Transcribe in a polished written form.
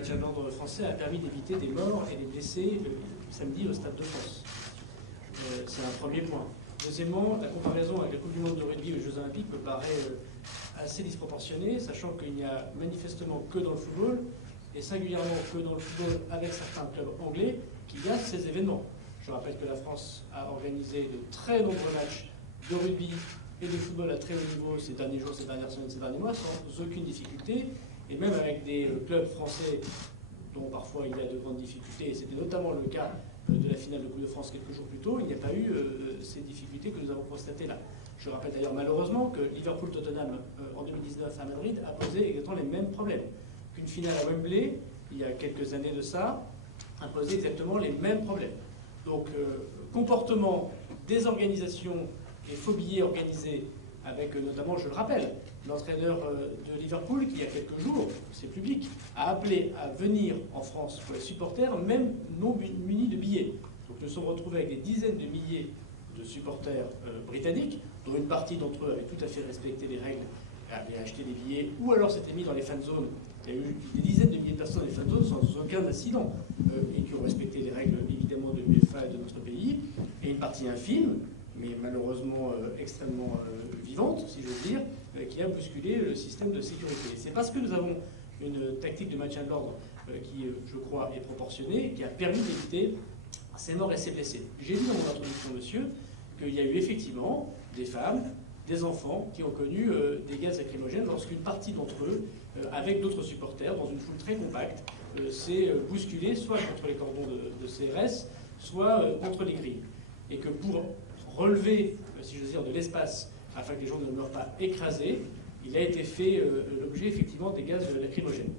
maintien de l'ordre français a permis d'éviter des morts et des blessés samedi au Stade de France. C'est un premier point. Deuxièmement, la comparaison avec la Coupe du Monde de rugby et les Jeux Olympiques me paraît assez disproportionnée, sachant qu'il n'y a manifestement que dans le football, et singulièrement que dans le football avec certains clubs anglais, qu'il y a ces événements. Je rappelle que la France a organisé de très nombreux matchs de rugby et de football à très haut niveau ces derniers jours, ces dernières semaines, ces derniers mois, sans aucune difficulté, et même avec des clubs français dont parfois il y a de grandes difficultés, et c'était notamment le cas de la finale de Coupe de France quelques jours plus tôt, il n'y a pas eu ces difficultés que nous avons constatées là. Je rappelle d'ailleurs malheureusement que Liverpool-Tottenham en 2019 à Madrid a posé exactement les mêmes problèmes. Qu'une finale à Wembley, il y a quelques années de ça, a posé exactement les mêmes problèmes. Donc comportement, désorganisation et faux billets organisés avec notamment, je le rappelle, l'entraîneur de Liverpool qui il y a quelques jours, c'est public, a appelé à venir en France pour les supporters, même non munis de billets. Donc nous sommes retrouvés avec des dizaines de milliers de supporters britanniques, dont une partie d'entre eux avaient tout à fait respecté les règles, avaient acheté des billets, ou alors s'étaient mis dans les fan zones. Il y a eu des dizaines de milliers de personnes dans les fan zones sans aucun incident, et qui ont respecté les règles évidemment de l'UEFA et de notre pays, et une partie infime, mais malheureusement extrêmement vivante, si j'ose dire, qui a bousculé le système de sécurité. C'est parce que nous avons une tactique de maintien de l'ordre qui, je crois, est proportionnée, qui a permis d'éviter ces morts et ces blessés. J'ai dit dans mon introduction, monsieur, qu'il y a eu effectivement des femmes, des enfants qui ont connu des gaz lacrymogènes lorsqu'une partie d'entre eux, avec d'autres supporters, dans une foule très compacte, s'est bousculée soit contre les cordons de CRS, soit contre les grilles. Et que pour relever, si je veux dire, de l'espace, afin que les gens ne meurent pas écrasés, il a été fait l'objet effectivement des gaz lacrymogènes.